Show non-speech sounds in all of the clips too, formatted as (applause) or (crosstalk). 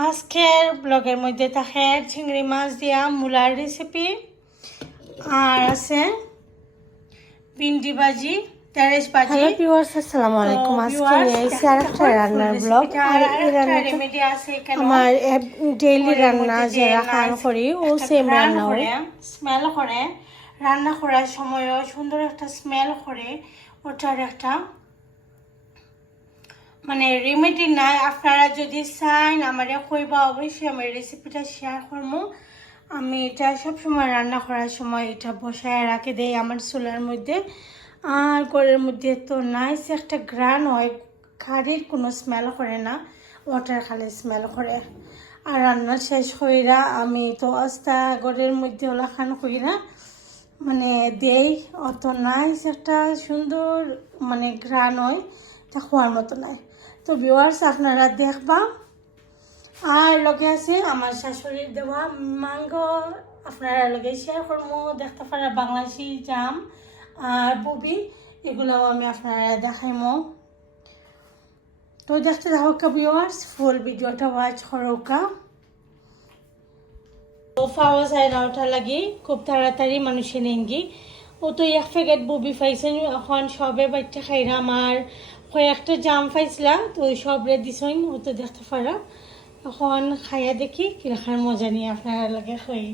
আজকের ব্লগের মধ্যে থাকে চিংড়ি মাছ দিয়া মূলার রেসিপি আর আছে ভিন্ডি ভাজি তেরেস ভাজি হ্যালো ভিউয়ার্স আসসালামু আলাইকুম আজকে এসে আরেকটা রান্নার ব্লগ আর এই রান্নাটা আছে আমার ডেইলি রান্না যারা খান করি ও সেম রান্না হয়। স্মেল করে রান্না করার সময়ও সুন্দর একটা স্মেল করে ওটার একটা মানে রেমেডি নাই, আপনারা যদি চান আমার কইবা, অবশ্যই আমার রেসিপিটা শেয়ার করব আমি এটা সবসময় রান্না করার সময় এটা বসায় রাখে দেই আমার চুলার মধ্যে। আর ঘরের মধ্যে তো নাইস একটা গ্রান হয় খাড়ির কোনো স্মেল করে না ওয়াটার খালি স্মেল করে। আর রান্না শেষ হইরা আমি তো আস্তা ঘরের মধ্যে ওলা খান কইরা মানে দেই, অত নাইস একটা সুন্দর মানে গ্রান হয় তা খোয়ার মতো নাই। তো ভিউয়ার্স আপনারা দেখবা। আর লগে আছে আমার শাশুড়ির দেওয়া মাংস আপনারা লগে শেয়ার করব দেখতে পারা বাংলাদেশি জাম আর ববি এগুলাও আমি আপনারা দেখাইমো। তো দেখতে থাকা ভিউয়ার্স ফুল ভিডিওটা ওয়াচ করোকা। ফাওয়া না ওটা লাগি, খুব তাড়াতাড়ি মানুষে নেঙ্গি। ও তো এক প্যাকেট বুবি পাইছেন এখন সবে বাচ্চা খাইরা আমার কয়েকটা জাম পাইছিলাম, তো সবরে দিছইন ও তো দেখতে পারা। এখন খাইয়া দেখি কীরকম মজা নিয়ে আপনারা লাগে খাই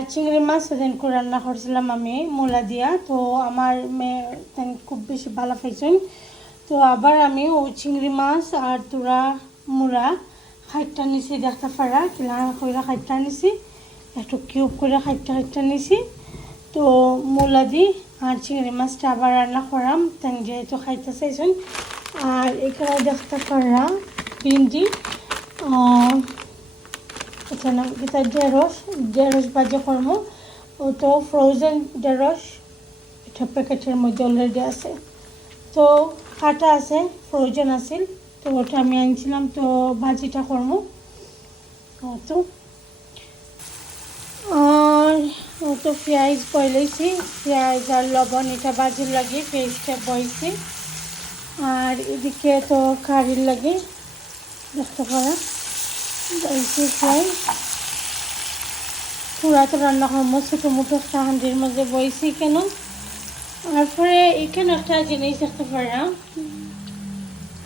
চিংড়ি মাছ সেদিন করে রান্না করছিলাম আমি, মূলা দিয়া, তো আমার মেয়ে খুব বেশি ভালো পাইছেন, তো আবার আমি ও চিংড়ি মাছ আর তোরা মূলা খাইটটা নিছি, দেখতে পারা কিলা কইরা খাইটটা নিছি, একটু কিউব করে খাইটটা খাইটটা নিছি। তো মূলা দি আর চিংড়ি মাছটা আবার রান্না করাম, তেন যেহেতু খাইতে চাইছেন। আর এখানে দেখতে পারা ভিন্ডি এখানে এটা ঢেঁড়স ঢেঁড়স ভাজা করব ও তো ফ্রোজেন ঢেঁড়স এটা প্যাকেটের মধ্যে অলরেডি আছে। তো কাটা আছে ফ্রোজেন আছিল। তো ওটা আমি আনছিলাম, তো ভাজিটা করব। তো, আর ও তো পেঁয়াজ বইলেছি, পেঁয়াজ আর লবণ, এটা ভাজির লাগে, পেঁয়াজটা বইছি। আর এদিকে তো কারির লাগে, দেখতে পারা। বইছি পেঁয়াজ। পুরা তো রান্না করব ছোটো মোটো হান্ডির মধ্যে বইছি কেন তারপরে এখানে একটা জিনিস দেখতে পারলাম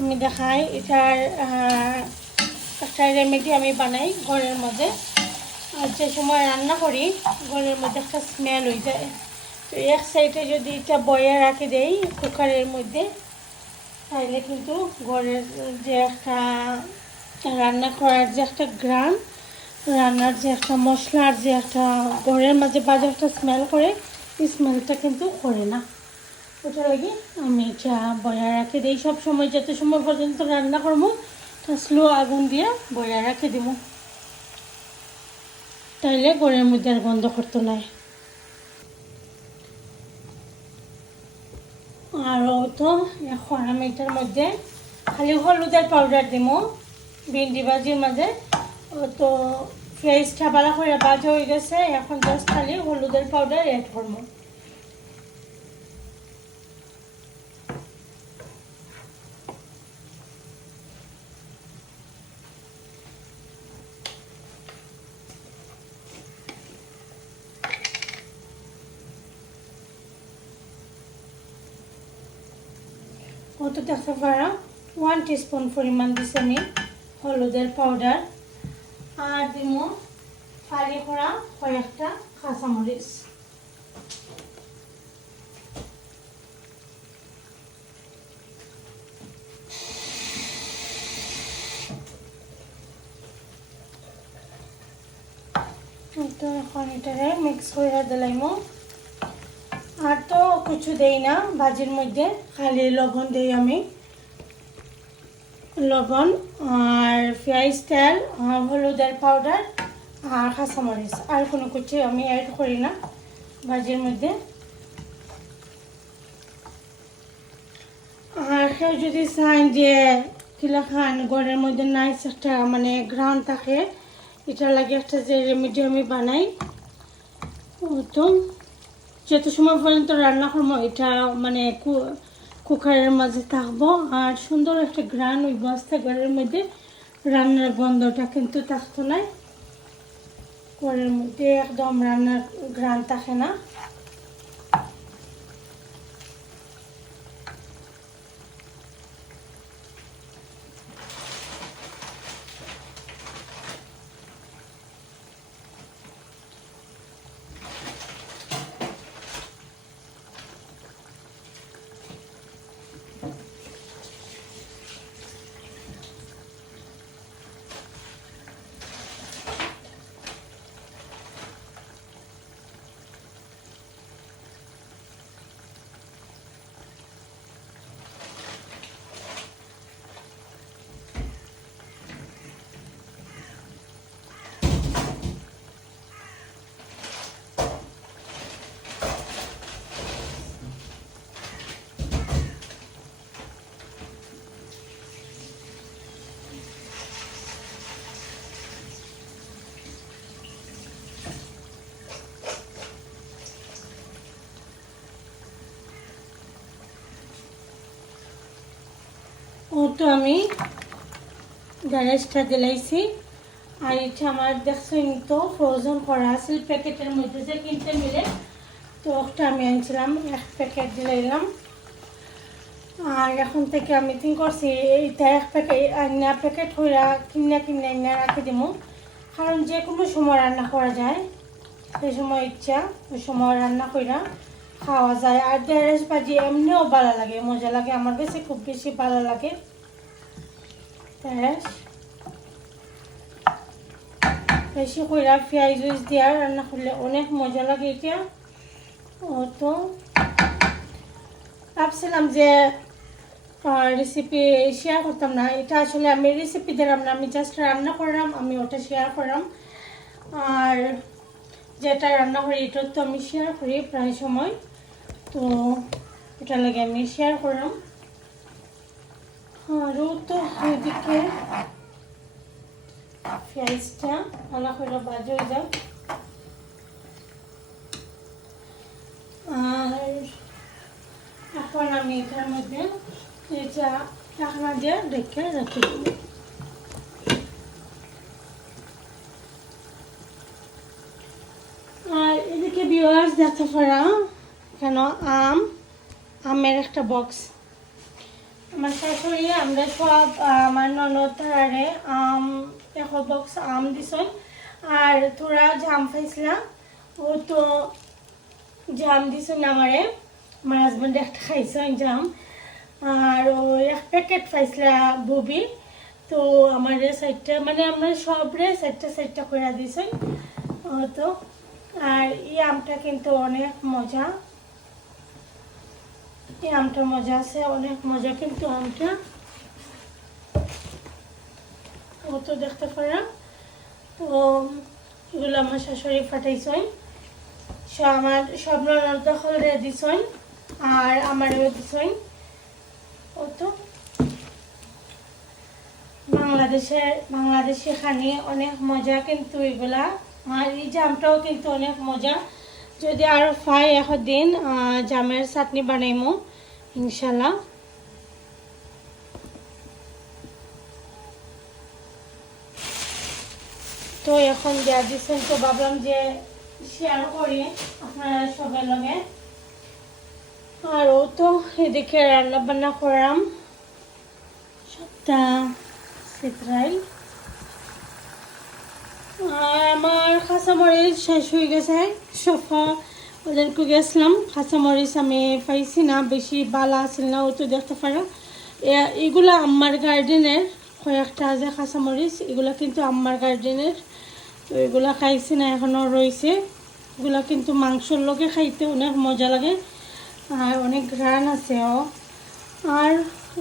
আমি দেখাই, এটার একটা রেমেডি আমি বানাই ঘরের মধ্যে। আর যে সময় রান্না করি, ঘরের মধ্যে একটা স্মেল হয়ে যায়। তো এক সাইডে যদি এটা বয়ে রাখে দেই, কুকারের মধ্যে, তাহলে কিন্তু ঘরের যে একটা রান্না করার যে একটা গ্রান রান্নার যে একটা মশলার যে একটা ঘরের মাঝে বাজে একটা স্মেল করে, এই স্মেলটা কিন্তু করে না। ওটা লাগে আমি এটা বয়া রাখে দিই। সব সময় যত সময় পর্যন্ত রান্না করব, তা স্লো আগুন দিয়ে বয়া রাখে দিব। তাইলে ঘরের মধ্যে আর গন্ধ করতো নাই আর তো এখন আমি এটার মধ্যে খালি হলুদের পাউডার দিব, ভিন্ডি ভাজির মাঝে। তো ফ্রেশটা ভালো করে ভাজা হয়ে গেছে, এখন জাস্ট খালি হলুদের পাউডার অ্যাড করব কত দেখতে পারা ওয়ান টিস্পুন পরিমাণ দিছি আমি হলুদের পাউডার আর দিব ফালি করা কয়েকটা কাঁচামরিচ। এখন এটারে মিক্স করে দিলাইমো আর তো কিছু দেই না, ভাজির মধ্যে। খালি লবণ দেই আমি। লবণ আর পেঁয়াজ, তেল হলুদের পাউডার আর কাঁচামরিচ। আর কোনো কিছু আমি অ্যাড করি না ভাজির মধ্যে। আর কেউ যদি চান যে কিলা খান, ঘরের মধ্যে নাইস একটা মানে গ্রাউন থাকে এটা লাগে একটা যে রেমেডি আমি বানাই। তো যত সময় পর্যন্ত রান্না করব, এটা মানে কুকারের মাঝে থাকব। আর সুন্দর একটা গ্রান ওই বস্তা ঘরের মধ্যে রান্নার গন্ধটা কিন্তু থাকতো নাই ঘরের মধ্যে একদম রান্নার গ্রান থাকে না ও তো আমি গ্যারেজটা দিলাইছি। আর এটা আমার দেখছেন তো ফ্রোজন করা আছে। প্যাকেটের মধ্যে যে কিনতে মিলে, তো একটা আমি আনছিলাম, এক প্যাকেট দিলাইলাম। আর এখন থেকে আমি থিঙ্ক করছি, এইটা এক প্যাকেট, আইনা প্যাকেট হইয়া কিনা কিনা আইনা রাখি দিমু। কারণ যে কোনো সময় রান্না করা যায় সেই সময় ইচ্ছা, ওই সময় রান্না কইরা খাওয়া যায়। আর গ্যারেজ ভাজি এমনিও ভালো লাগে, মজা লাগে, আমার কাছে খুব বেশি ভালো লাগে। গ্যারেজ বেশি কইরা পেঁয়াজ উইজ দিয়া রান্না করলে অনেক মজা লাগে এটা তো ভাবছিলাম যে রেসিপি শেয়ার করতাম না এটা আসলে আমি রেসিপি দিলাম না আমি জাস্ট রান্না করলাম আমি ওটা শেয়ার করলাম আর যেটা রান্না করি এটা তো আমি শেয়ার করি প্রায় সময় তো এটা লাগে আমি শেয়ার করলাম আরও তো এদিকে পেঁয়াজটা ভালো করে বাজে হয়ে যাক। আর এখন আমি এটার মধ্যে এটা ঢাকনা দিয়ে রেখে রেখে আর এদিকে ভিউয়ার্স দেখতে পারা কেন আম, আমের একটা বক্স আমার শাশুড়ি, আমরা সব আমার ননদ তারারে আম এক বক্স আম দিছই আর তোরা জাম পাইছিলা ও তো জাম দিছুন আমারে। আমার হাজবেন্ড একটা খাইছেন জাম। আর ওই এক প্যাকেট পাইছিলা বুবি। তো আমার সাইডটা মানে আমরা সবরে সাইডটা সাইডটা করে দিছেন। ও তো, আর এই আমটা কিন্তু অনেক মজা। এই আমটা মজা আছে, অনেক মজা কিন্তু আমটা। ও দেখতে পারা। তো এগুলো আমার শাশুড়ি ফাটাইছই সব আমার সব ননদ দখল রে দিছই আর আমারও দিছই ও তো বাংলাদেশের বাংলাদেশে খানি অনেক মজা কিন্তু এগুলা। আর এই জামটাও কিন্তু অনেক মজা। যদি আরও পাই এখন দিন জামের চাটনি বানাইমো। ইনশাল্লাহ তো এখন দেওয়া দিচ্ছেন তো ভাবলাম যে শেয়ার করি আপনারা সবার লগে। আর ও তো এদিকে রান্না বান্না করাম। সবটা সিতরাই আর আমার কাঁচামরিচ শেষ হয়ে গেছে সোফা ওদেরকে গেছিলাম, কাঁচামরিচ আমি পাইছি না, বেশি বালা আছিল না ও তো দেখতে পারো। এগুলো আমার গার্ডেনের কয়েকটা আছে কাঁচামরিচ, এগুলো কিন্তু আমার গার্ডেনের। তো এগুলো খাইছি না এখনও রয়েছে এগুলো কিন্তু মাংসর লগে খাইতে অনেক মজা লাগে। আর অনেক ঘ্রাণ আছে, ও। আর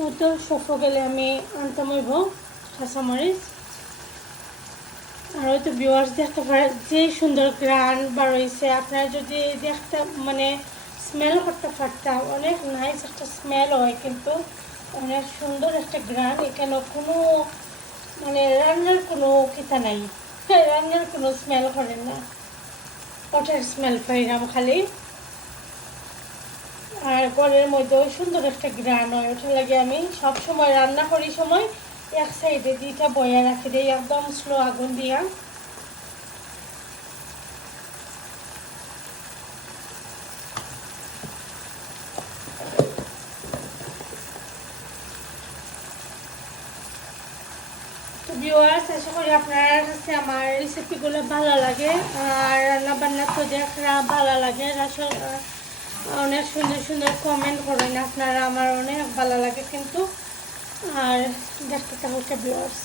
ও তো সফো গেলে আমি আনতাম হইব, কাঁচামরিচ। আর হয়তো ভিউয়ার্স দেখতে পারে, যে সুন্দর গ্রান বার হয়েছে আপনারা যদি দেখতে মানে স্মেল করতে পারতাম, অনেক নাইস একটা স্মেল হয়, কিন্তু অনেক সুন্দর একটা গ্রান এখানে কোনো মানে রান্নার কোনো কিতা নাই। (laughs) রান্নার কোনো স্মেল করেন না। ওটার স্মেল পাইলাম খালি। আর ঘরের মধ্যেও সুন্দর একটা গ্রান হয় ওটা লাগে আমি সব সময় রান্না করি সময় এক সাইডে দিটা বয়া রাখি দিই, একদম স্লো আগুন দিয়া। তো করি আপনার কাছে আমার রেসিপিগুলো ভালো লাগে, আর রান্না বান্না তো দেখা ভালো লাগে অনেক সুন্দর সুন্দর কমেন্ট করেন, আপনারা আমার অনেক ভালো লাগে কিন্তু। আর দেখতে থাকুক ভিউয়ার্স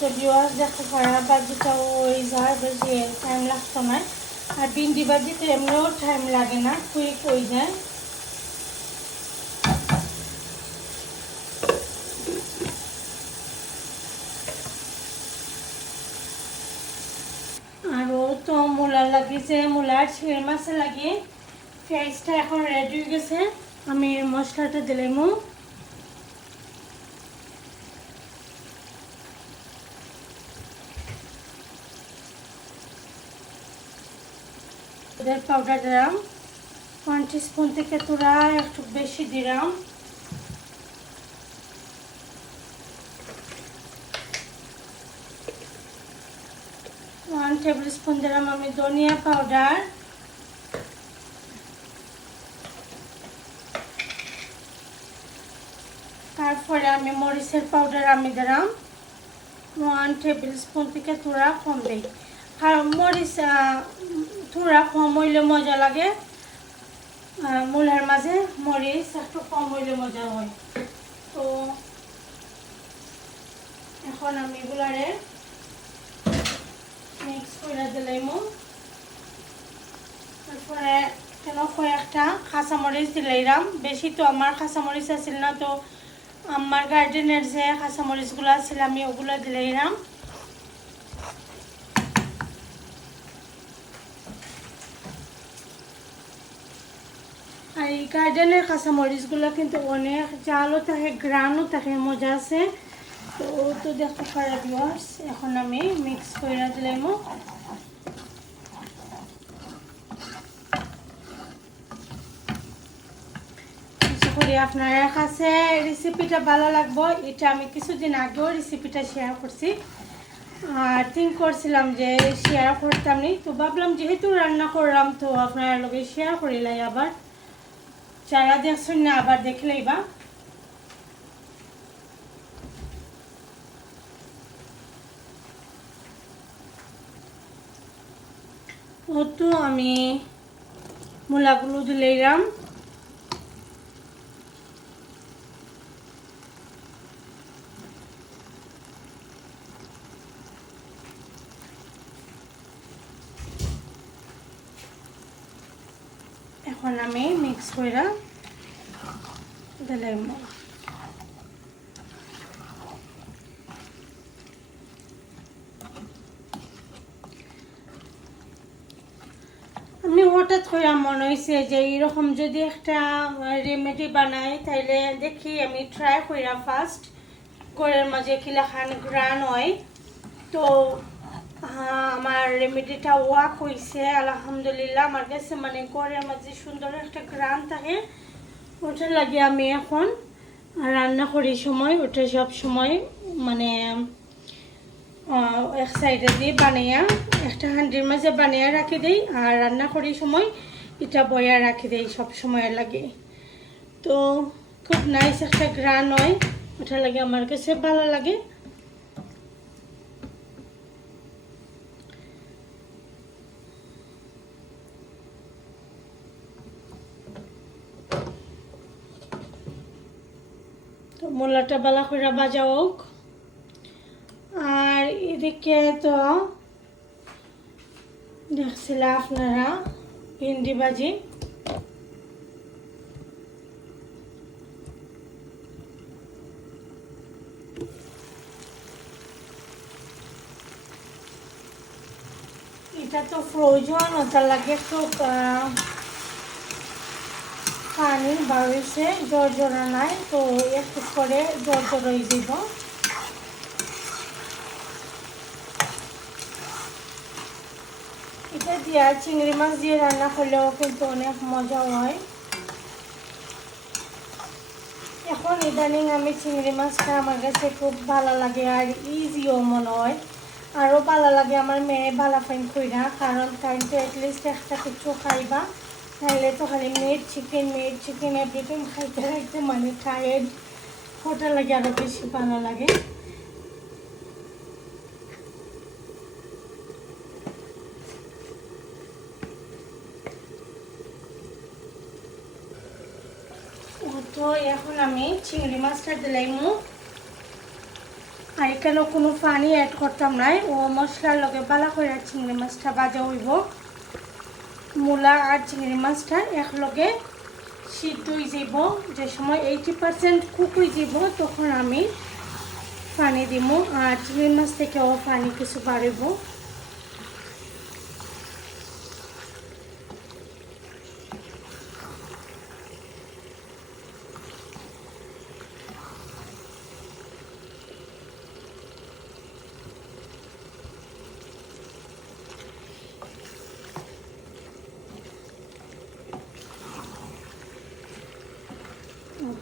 তো ভিউয়ার্স দেখতে পারা বাজিটা ওই যায় বেশি টাইম লাগতো না। আর বিন্দি বাজিতে এমনিও টাইম লাগে না কুইক হয়ে যায়। তো মূলা লাগিয়েছে, মূলার ছিঁড়ে মাছে লাগিয়ে। পেঁয়াজটা এখন রেডি হয়ে গেছে। আমি মশলাটা দিলাম। ওদের পাউডার দিলাম ওয়ান স্পুন থেকে তোরা একটু বেশি দিলাম। ওয়ান টেবিল স্পুন দিলাম আমি ধনিয়া পাউডার তারপরে আমি মরিচের পাউডার আমি দিলাম। ওয়ান টেবিল স্পুন থেকে তোরা কম দিই কারণ মরিচ তোরা কম হইলে মজা লাগে। মূলার মাঝে মরিচ একটু কম হইলে মজা হয়। তো, এখন আমি এগুলারে মিক্স করে দিলাম তারপরে কেন কয়েকটা কাঁচামরিচ দিলাইরাম বেশি তো আমার কাঁচামরিচ আছিল না, তো আমার গার্ডেনের যে কাঁচামরিচগুলো আছিল, আমি ওগুলো দিলাইরাম গার্ডেনের কাঁচামরিচগুলো কিন্তু অনেক জালও থাকে গ্রানও থাকে মজা আছে তো তো দেখতে পারা ভিউয়ার্স এখন আমি মিক্স করে দিলাম আশা করি আপনার কাছে রেসিপিটা ভালো লাগবো এটা আমি কিছুদিন আগেও রেসিপিটা শেয়ার করছি আর থিঙ্ক করছিলাম যে শেয়ার করতাম নি তো ভাবলাম যেহেতু রান্না করলাম তো আপনার লগে শেয়ার করিলাই আবার যারা দেখছেন না আবার দেখে বা ও তো আমি মূলাগুলো দিলাম। এখন আমি মিক্স করে দিলাম। আমি হঠাৎ করে মনে হয়েছে যে এইরকম যদি একটা রেমেডি বানাই, তাইলে দেখি আমি ট্রাই কইরা ফার্স্ট ঘরের মাঝে কিলাখান গ্রান হয়। তো আমার রেমেডিটা ওয়াক হয়েছে আলহামদুলিল্লাহ। আমার কাছে মানে ঘরের মাঝে সুন্দর একটা গ্রান থাকে, ওটা লাগে আমি এখন রান্না করি সময়, ওটা সব সময় মানে এক সাইডে দিয়ে বানিয়া, একটা হান্ডির মাঝে বানিয়ে রাখি দেই, আর রান্না করি সময় এটা বয়া রাখি দেই, সব সময় লাগে। তো খুব নাইস একটা গ্রান হয়, ওটা লাগে আমার কাছে ভালো লাগে। মূলাটা বালা করে বাজা হোক। আর এদিকে তো দেখছিলাম আপনারা ভিন্ডি ভাজি এটা তো ফ্রোজন ওটা লাগে আহ, পানি বাড়িয়েছে জল জড়া নাই, তো একটু করে জল জড়াই দিব। এটা দিয়া চিংড়ি মাছ দিয়ে রান্না করলেও কিন্তু অনেক মজা হয়। এখন ইদানিং আমি চিংড়ি মাছটা আমার কাছে খুব ভালো লাগে আর ইজিও মনে হয়। আরও ভালো লাগে আমার মেয়ে ভালো ফ্রেন্ড কইরা, কারণ টাইমটা তো অ্যাটলিস্ট একটা কিছু খাইবা। নাহলে তো খালি made chicken made chicken everything খাইতে খাইতে মানে টায়ার্ড ওটা লাগে আরও বেশি ভালো লাগে তো এখন আমি চিংড়ি মাছটা দিলাইমু। আর এখানে কোনো পানি অ্যাড করতাম নাই। ও মশলার লগে বালা করে চিংড়ি মাছটা ভাজা হইব। মূলা আর চিংড়ি মাছটা একলগে সিদ্ধ হয়ে যাব যে সময় এইটি পার্সেন্ট কুক হয়ে যাব তখন আমি পানি দিব আর চিংড়ি মাছ থেকেও পানি কিছু বাড়িব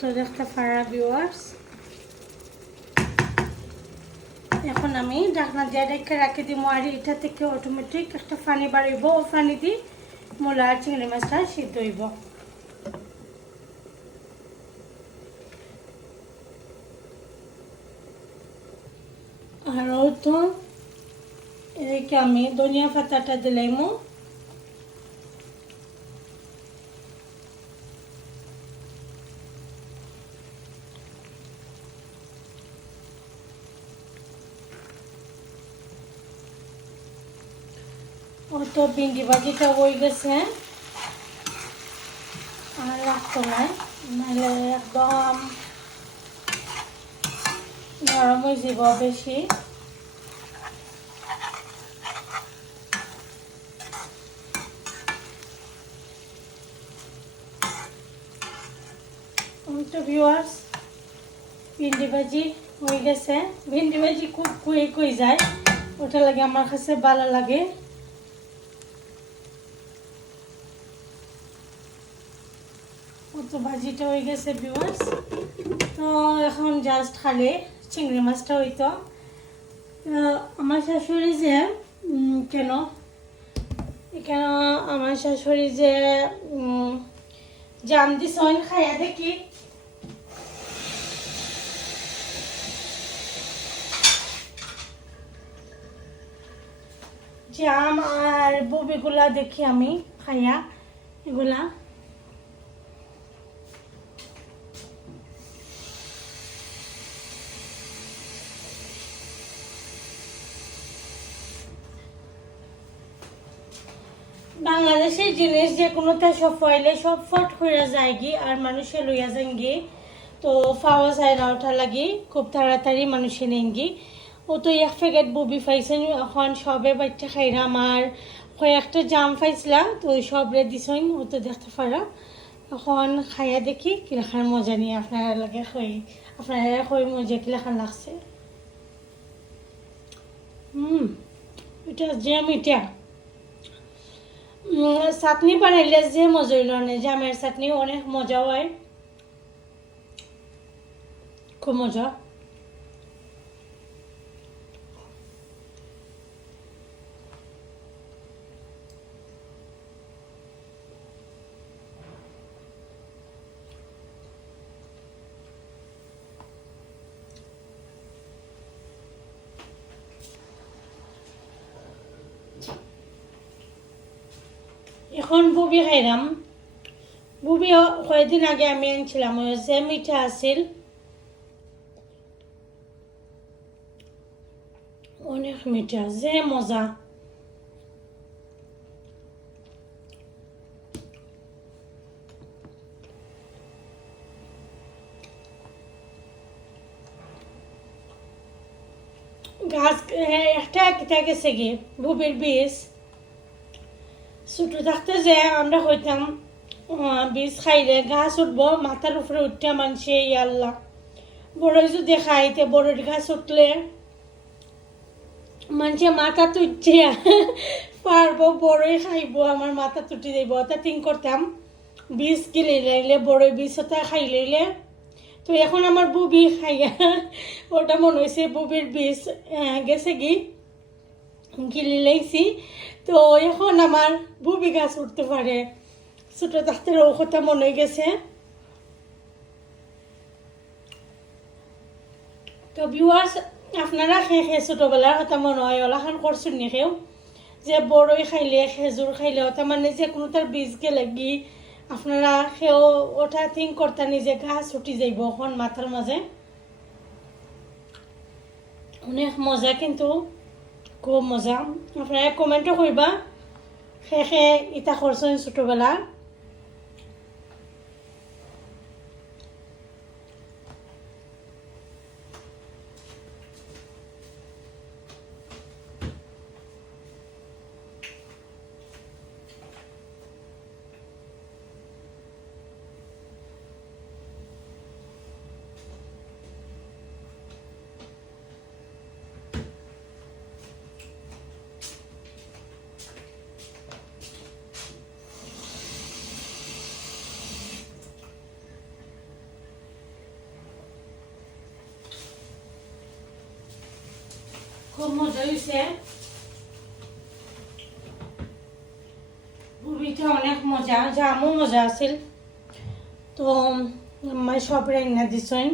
তো দেখতে পারা ভিউয়ার্স এখন আমি ঢাকনা দিয়ে রেখে রাখি দিব আর এটা থেকে অটোমেটিক একটা পানি বাড়িব ও পানি দি মূলা আর চিংড়ি মাছটা সিদ্ধ হইব। আর তো এদিকে আমি ধনিয়া পাতাটা দিলাইমু। তো ভিন্ডি ভাজিটা হয়ে গেছে। আর রাখতো নাই নাহলে একদম নরম হয়ে যাব বেশি। ভিউয়ার্স ভিন্ডি ভাজি হয়ে গেছে। ভিন্ডি ভাজি খুব কুয়ে কুয়ে যায়, ওটা লাগে আমার কাছে ভালো লাগে। তো ভাজিটা হয়ে গেছে ভিউয়ার্স তো এখন জাস্ট খালি চিংড়ি মাছটা হইতো। আমার শাশুড়ি যে কেন? কেন আমার শাশুড়ি যে জাম দিছন খাইয়া দেখি। জাম আর ববিগুলা দেখি আমি, খাইয়া এগুলা। বাংলাদেশের জিনিস যে কোনোটা সব পাইলে সব ফট করে যায় গি আর মানুষে লইয়া যান গি তো ফাওয়া যায় না ওঠা লাগি, খুব তাড়াতাড়ি মানুষে নেন গি ও তো এক প্যাকেট ববি পাইছেন, এখন সবে বাচ্চা খাইরাম আর কয়েকটা জাম পাইছিলা, তো সবরে দিছইন ও তো দেখতে পারা। এখন খাইয়া দেখি কিলাখান মজা নিয়ে আপনারা লাগে খাই আপনারা কই মজা কিলাখান লাগছে। হুম, এটা জ্যাম এটা। চাটনি বানাইলে যে মজা হইল না জামের চাটনি অনেক মজা হয় খুব মজা এখন বুবি খাইলাম বুবি কয়েকদিন আগে আমি আনছিলাম ওই যে মিঠা আছিল অনেক মিঠা যে মজা গাছ এ, একটা কিতা গেছে গিয়ে বুবির বীজ ছোটো থাকতে যে আমরা হইতাম বীজ খাইলে গাছ উঠবো, মাথার উপরে উঠতে মানছে আল্লাহ। বড়ই যদি খাইতে বড়ির গাছ উঠলে মানুষে মাথা তুলছে (laughs) পারব, বড়ই খাইবো, আমার মাথা তুটি দেব তা তিন করতাম, বীজ কিনে লাইলে, বড়ই বীজ ওটা খাই লাইলে। তো এখন আমার বুবি খাইয়া (laughs) ওটা মনে হয়েছে বুবির বীজ গেছে কি? গিলি লাইছি। তো এখন আমার বুবি গাছ উঠতে পারে। ছোটো তাদের কথা মনে গেছে। তো ভিউয়ার্স আপনারা খে খে ছোটোবেলার কথা মনে হয় ওলাখান করছেন নি খেও যে বড়ই খাইলে, খেজুর খাইলে ওটা মানে যে কোনো তার বীজকে লাগি আপনারা সেও ওটা থিঙ্ক করতা নিজে গাছ উঠি যাইব এখন মাথার মাঝে? অনেক মজা কিন্তু খুব মজা আপনারা কমেন্টও করবা সে ইটা করছেন ছোটোবেলা খুব মজা হয়েছে বুবিটা অনেক মজা, জামও মজা আছিল। তো আমার সব রান্না দিছেন।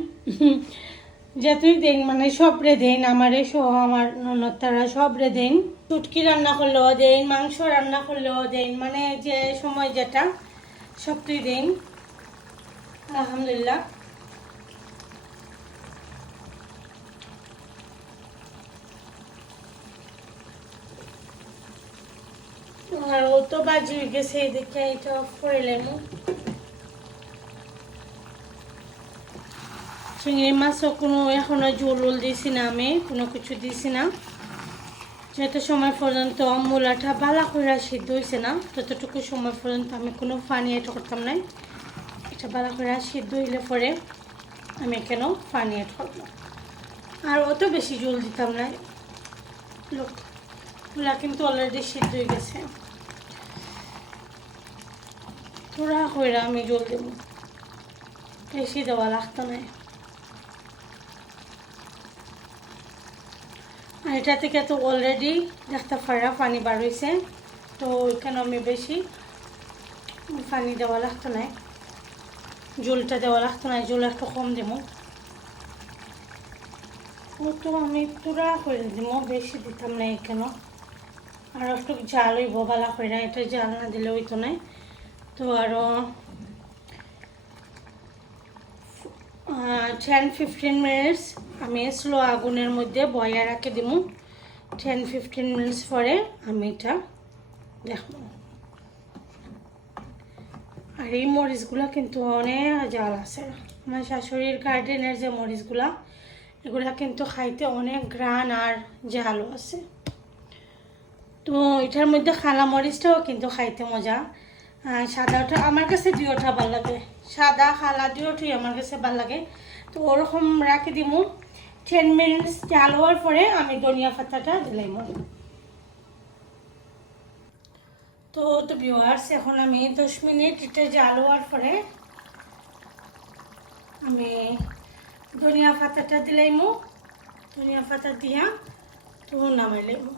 যতই দেন মানে সবরে দেন, আমারে সহ আমার ননদ তারা সবরে দেন। চুটকি রান্না করলেও দেন, মাংস রান্না করলেও দেন মানে যে সময় যেটা সবটাই দেন। আলহামদুলিল্লাহ। আর ও তো বাজি গেছে এদিকে এটা অফ করে লেমু চিংড়ি মাছও কোনো এখনও জোল উল দিছি না আমি, কোনো কিছু দিছি না। যত সময় পর্যন্ত মূলাটা বালা করে সিদ্ধ হয়েছে না, ততটুকু সময় পর্যন্ত আমি কোনো পানি এটা করতাম না এটা বালা করে সিদ্ধ হইলে পরে আমি কেন পানি এড করব? আর অত বেশি জল দিতাম না লোক, মূলা কিন্তু অলরেডি সিদ্ধ হয়ে গেছে। পুরা কইরা আমি জল দেব। বেশি দেওয়া লাগতো না। আর এটা থেকে তো অলরেডি দেখতে পারা পানি বার হয়েছে তো ওইখানে আমি বেশি পানি দেওয়া লাগতো না। জলটা দেওয়া লাগতো না, জল একটু কম দেবো। ও তো আমি পুরা করে দিব, বেশি দিতাম না এখানে। আর একটু জাল হইব, বালা করে এটা জাল না দিলে হইতো না। তো আরও টেন ফিফটিন মিনিটস আমি স্লো আগুনের মধ্যে বয়া রাখে দিব টেন ফিফটিন মিনিটস পরে আমি এটা দেখব। আর এই মরিচগুলো কিন্তু অনেক জাল আছে। আমার শাশুড়ির গার্ডেনের যে মরিচগুলা, এগুলা কিন্তু খাইতে অনেক গ্রান আর জালও আছে। তো এটার মধ্যে খালা মরিচটাও কিন্তু খাইতে মজা। আর সাদাটা আমার কাছে দুইটা ভালো লাগে। সাদা খালা দুইটাই আমার কাছে ভালো লাগে। তো ওরকম রাখি দিমু। টেন মিনিটস জাল হওয়ার পরে আমি ধনিয়া পাতাটা দিলাম তো তো ভিউয়ার্স এখন আমি দশ মিনিট এটা জাল হওয়ার পরে আমি ধনিয়া পাতাটা দিলাইমু ধনিয়া পাতা দিয়া তো নামাই নামাইলাইমু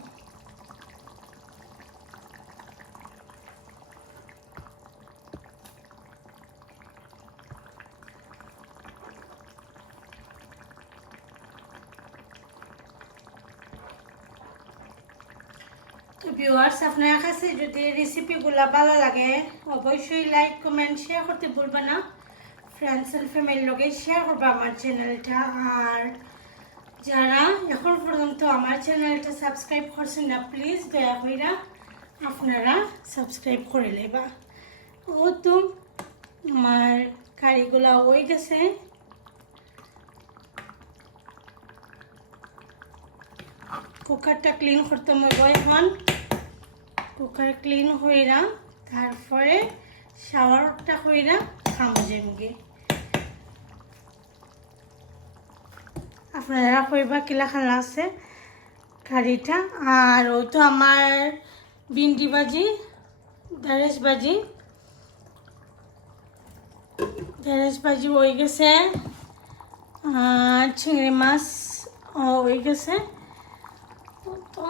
ভিউয়ার্স আপনার কাছে যদি রেসিপিগুলো ভালো লাগে, অবশ্যই লাইক কমেন্ট শেয়ার করতে ভুলবেন না। ফ্রেন্ডস অ্যান্ড ফ্যামিলির লগে শেয়ার করব আমার চ্যানেলটা আর যারা এখন পর্যন্ত আমার চ্যানেলটা সাবস্ক্রাইব করছেন না প্লিজ দয়া করে আপনারা সাবস্ক্রাইব করে লেবা। ও তো আমার কারিগুলা ওই গেছে। কুকারটা ক্লিন করতে হবে এখন। কুকার ক্লিন হয়ে হইরা, তারপরে শাওয়ারটা হইরা খামো যেমগে। আপনারা কইবা কিলা খালা আছে কারিটা? আর ও তো আমার বিন্ডি বাজি দারেস বাজি দারেস বাজি হয়ে গেছে। চিংড়ি মাছ হয়ে গেছে। তো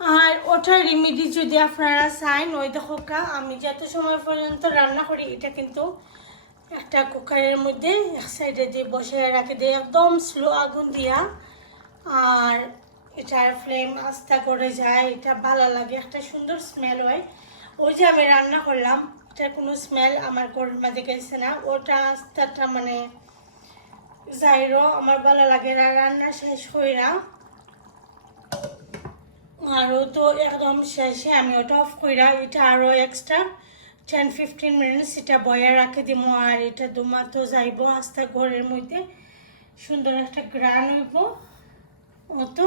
আর ওটার রেমিডি যদি আপনারা চান ওই দেখো কা, আমি যত সময় পর্যন্ত রান্না করি, এটা কিন্তু একটা কুকারের মধ্যে এক সাইডে দিয়ে বসে রাখে দিয়ে একদম স্লো আগুন দিয়া। আর এটার ফ্লেম আস্তা করে যায়, এটা ভালো লাগে, একটা সুন্দর স্মেল হয়। ওই যে আমি রান্না করলাম, এটার কোনো স্মেল আমার ঘরের মাঝে গেছে না। ওটা আস্তাটা মানে যাইরো, আমার ভালো লাগে রান্না শেষ হই না আরও তো একদম শেষে আমি ওটা অফ কইরা এটা আরও এক্সট্রা টেন ফিফটিন মিনিটস এটা বয়া রাখে দিব আর এটা দুমা তো যাইব আস্তে ঘরের মধ্যে। সুন্দর একটা গ্রান হইব। অতো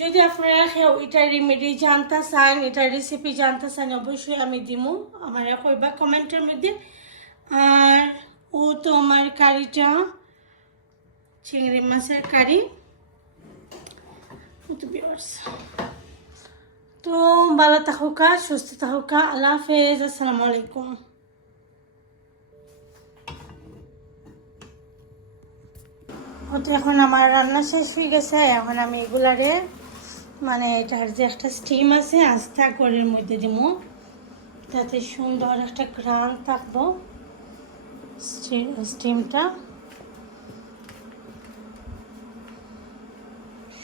যদি আপনারা এটা রেমেডি জানতে চান এটা রেসিপি জানতে চান, অবশ্যই আমি দিমু। আমার কইবা কমেন্টের মধ্যে। আর ও তো আমার কারিটা, চিংড়ি মাছের কারি। তো, ভালো থাকুকা সুস্থ থাকুকা আল্লাহ হাফেজ, আসসালামু আলাইকুম। তো এখন আমার রান্না শেষ হয়ে গেছে, এখন আমি এগুলারে মানে এটার যে একটা স্টিম আছে আস্থা ঘরের মধ্যে দিব তাতে সুন্দর একটা গ্রান থাকব স্টিমটা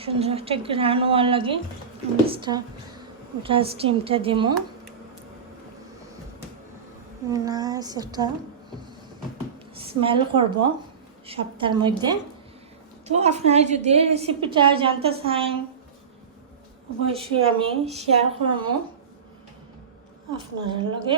সুন্দর একটা গ্রান হওয়ার লাগে। মাছটা ওটা স্টিমটা দিব না, সেটা স্মেল করব সপ্তাহের মধ্যে। তো আপনারা যদি রেসিপিটা জানতে চান, অবশ্যই আমি শেয়ার করব আপনার লগে।